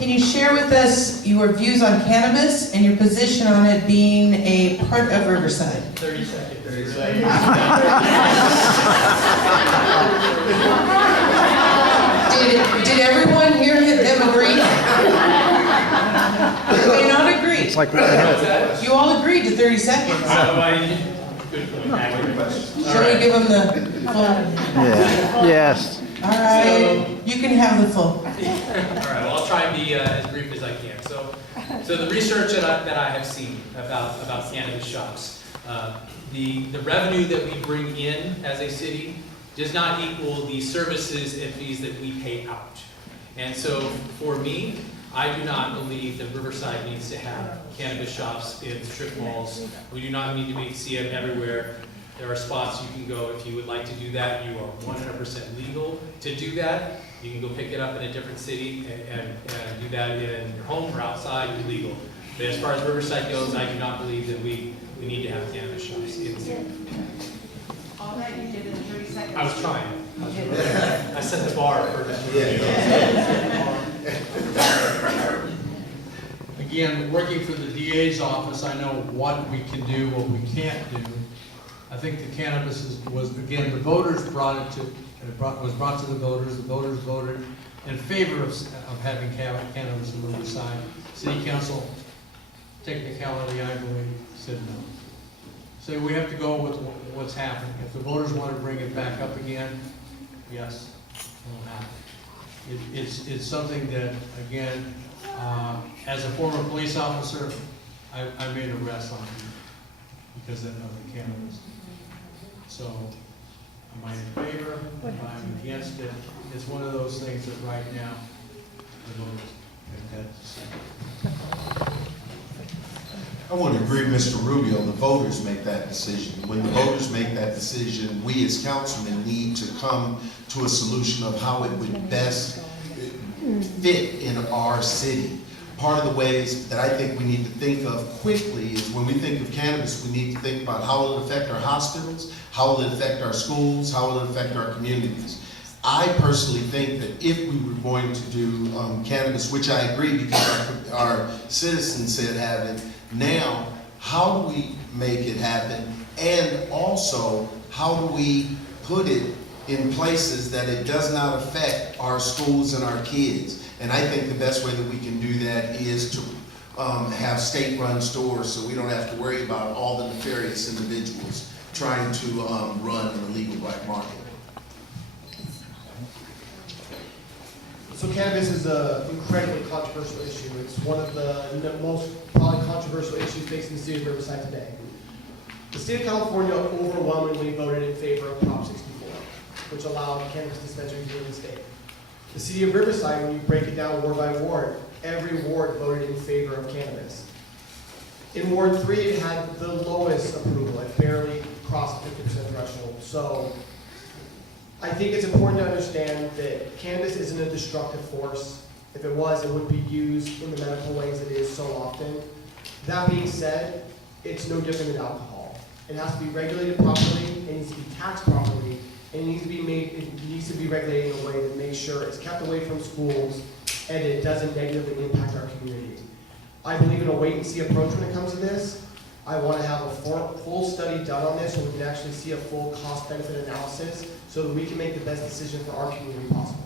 Can you share with us your views on cannabis and your position on it being a part of Riverside? 30 seconds. 30 seconds. Did everyone here them agree? They may not agree. It's like right ahead. You all agreed to 30 seconds. Good point. Shall we give them the full? Yeah. Yes. All right, you can have the full. All right, well, I'll try and be as brief as I can. So the research that I have seen about cannabis shops, the revenue that we bring in as a city does not equal the services and fees that we pay out. And so for me, I do not believe that Riverside needs to have cannabis shops in strip malls. We do not need to see them everywhere. There are spots you can go if you would like to do that. You are 100% legal to do that. You can go pick it up in a different city and do that in your home or outside, you're legal. But as far as Riverside goes, I do not believe that we need to have cannabis shops in the city. All that you did in 30 seconds. I was trying. I set the bar for that. Again, working for the DA's office, I know what we can do, what we can't do. I think the cannabis was again, the voters brought it to, was brought to the voters voted in favor of having cannabis in Riverside. City Council, technicality, I believe, said no. So we have to go with what's happening. If the voters want to bring it back up again, yes, it'll happen. It's something that, again, as a former police officer, I made arrests on him because of the cannabis. So, am I in favor? Am I against it? It's one of those things that right now, the voters make that decision. I want to agree with Mr. Rubio. The voters make that decision. When the voters make that decision, we as councilmen need to come to a solution of how it would best fit in our city. Part of the ways that I think we need to think of quickly is when we think of cannabis, we need to think about how will it affect our hospitals, how will it affect our schools, how will it affect our communities. I personally think that if we were going to do cannabis, which I agree because our citizens said have it, now how do we make it happen? And also, how do we put it in places that it does not affect our schools and our kids? And I think the best way that we can do that is to have state-run stores so we don't have to worry about all the nefarious individuals trying to run an illegal black market. So cannabis is an incredibly controversial issue. It's one of the most probably controversial issues facing the city of Riverside today. The state of California overwhelmingly voted in favor of Prop 64, which allowed cannabis dispensaries in the state. The city of Riverside, when you break it down ward by ward, every ward voted in favor of cannabis. In Ward 3, it had the lowest approval. It barely crossed the 50% threshold. So I think it's important to understand that cannabis isn't a destructive force. If it was, it wouldn't be used in the medical ways it is so often. That being said, it's no different than alcohol. It has to be regulated properly, it needs to be taxed properly, and it needs to be regulated in a way that makes sure it's kept away from schools and it doesn't negatively impact our community. I believe in a wait-and-see approach when it comes to this. I want to have a full study done on this so we can actually see a full cost-benefit analysis so that we can make the best decision for our community possible.